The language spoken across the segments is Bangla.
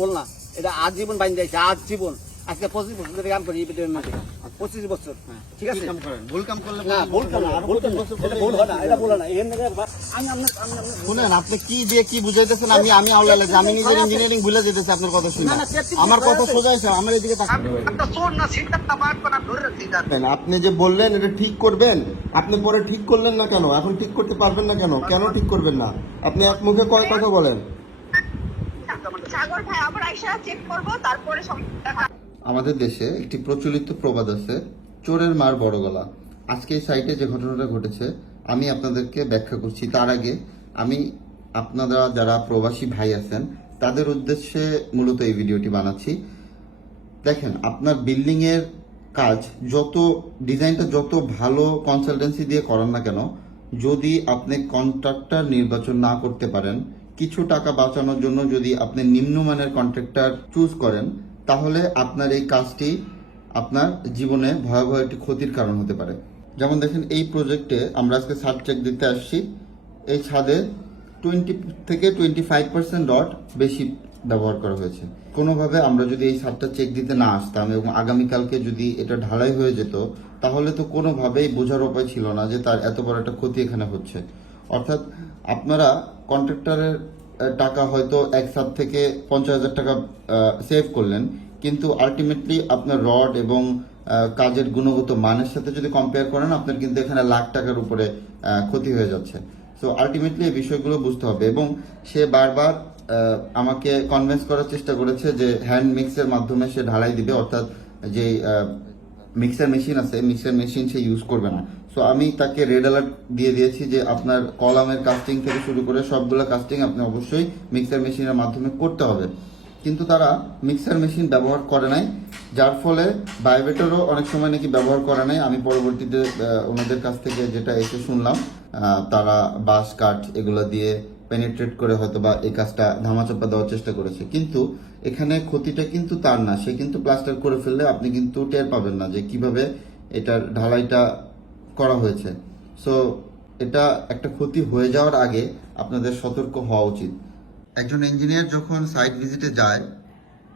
বল না, এটা আজীবন বাইন্দে আছে, আজীবন। আজকে 25 বছর ধরে কাম করি এই ভিডিওর মধ্যে, 25 বছর। ঠিক আছে, কাম করেন, ভুল কাম করলে না ভুল কাম না, ভুল কাম এটা ভুল হয় না, এটা ভুল হয় না। এর মধ্যে আমি শুনেন, আপনি কি দিয়ে কি বুঝাইতেছেন? আমি আউলালে যে আমি নিজের ইঞ্জিনিয়ারিং ভুলে যেতেছি আপনার কথা শুনে। আমার কথা সোজা এসে আমার এদিকে তাকান। আপনি যে বললেন এটা ঠিক করবেন, আপনি পরে ঠিক করলেন না কেন? এখন ঠিক করতে পারবেন না কেন? কেন ঠিক করবেন না? আপনি এক মুখে কয় কথা বলেন। সাগর ভাই আবার আইসা চেক করবো, তারপরে আমাদের দেশে একটি প্রচলিত প্রবাদ আছে, চোরের মার বড় গলা। আজকে এই সাইটে যে ঘটনাটা ঘটেছে আমি আপনাদেরকে ব্যাখ্যা করছি। তার আগে আমি আপনারা যারা প্রবাসী ভাই আছেন তাদের উদ্দেশ্যে মূলত এই ভিডিওটি বানাচ্ছি। দেখেন, আপনার বিল্ডিং এর কাজ যত ডিজাইনটা যত ভালো কনসালটেন্সি দিয়ে করান না কেন, যদি আপনি কন্ট্রাক্টর নির্বাচন না করতে পারেন, কিছু টাকা বাঁচানোর জন্য যদি আপনি নিম্নমানের কন্ট্রাক্টর চুজ করেন, তাহলে আপনার এই কাজটি আপনার জীবনে ভয়াবহ একটি ক্ষতির কারণ হতে পারে। যেমন দেখেন, এই প্রজেক্টে আমরা আজকে ছাদ চেক দিতে আসছি। এই ছাদে 20 থেকে 25% রড বেশি ব্যবহার করা হয়েছে। কোনোভাবে আমরা যদি এই ছাদটা চেক দিতে না আসতাম এবং আগামীকালকে যদি এটা ঢালাই হয়ে যেত, তাহলে তো কোনোভাবেই বোঝার উপায় ছিল না যে তার এত বড় একটা ক্ষতি এখানে হচ্ছে। অর্থাৎ আপনারা কন্ট্রাক্টরের টাকা হয়তো এক ছাদ থেকে 50,000 টাকা সেভ করলেন, কিন্তু আলটিমেটলি আপনার রড এবং কাজের গুণগত মানের সাথে যদি কম্পেয়ার করেন, আপনার কিন্তু এখানে লাখ টাকার উপরে ক্ষতি হয়ে যাচ্ছে। সো আলটিমেটলি এই বিষয়গুলো বুঝতে হবে। এবং সে বারবার আমাকে কনভিন্স করার চেষ্টা করেছে যে হ্যান্ড মিক্সের মাধ্যমে সে ঢালাই দিবে, অর্থাৎ যে মিক্সার মেশিন আছে, মিক্সার মেশিন সে ইউজ করবে না। সো আমি তাকে রেড অ্যালার্ট দিয়ে দিয়েছি যে আপনার কলামের কাস্টিং থেকে শুরু করে সবগুলো কাস্টিং আপনি অবশ্যই মিক্সার মেশিনের মাধ্যমে করতে হবে। কিন্তু তারা মিক্সার মেশিন ব্যবহার করে নাই, যার ফলে বায়োবেটারও অনেক সময় নাকি ব্যবহার করে নাই। আমি পরবর্তীতে ওনাদের কাছ থেকে যেটা এসে শুনলাম, তারা বাঁশ কাঠ এগুলো দিয়ে পেনিট্রেট করে হয়তো বা এই কাজটা ধামাচাপা দেওয়ার চেষ্টা করেছে। কিন্তু এখানে ক্ষতিটা কিন্তু তার না, সে কিন্তু প্লাস্টার করে ফেললে আপনি কিন্তু টের পাবেন না যে কিভাবে এটার ঢালাইটা করা হয়েছে। সো এটা একটা ক্ষতি হয়ে যাওয়ার আগে আপনাদের সতর্ক হওয়া উচিত। একজন ইঞ্জিনিয়ার যখন সাইট ভিজিটে যায়,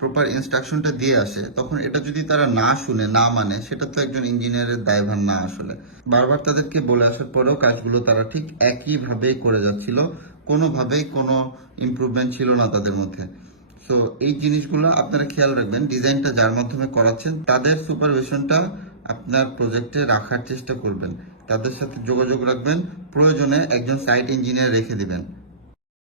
প্রপার ইনস্ট্রাকশনটা দিয়ে আসে, তখন এটা যদি তারা না শুনে না মানে, সেটা তো একজন ইঞ্জিনিয়ারের দায়ভার না। আসলে বারবার তাদেরকে বলে আসার পরেও কাজগুলো তারা ঠিক একইভাবে করে যাচ্ছিল, কোনোভাবেই কোনো ইমপ্রুভমেন্ট ছিল না তাদের মধ্যে। সো এই জিনিসগুলো আপনারা খেয়াল রাখবেন। ডিজাইনটা যার মাধ্যমে করাচ্ছেন তাদের সুপারভিশনটা আপনার প্রজেক্টে রাখার চেষ্টা করবেন, তাদের সাথে যোগাযোগ রাখবেন, প্রয়োজনে একজন সাইট ইঞ্জিনিয়ার রেখে দিবেন।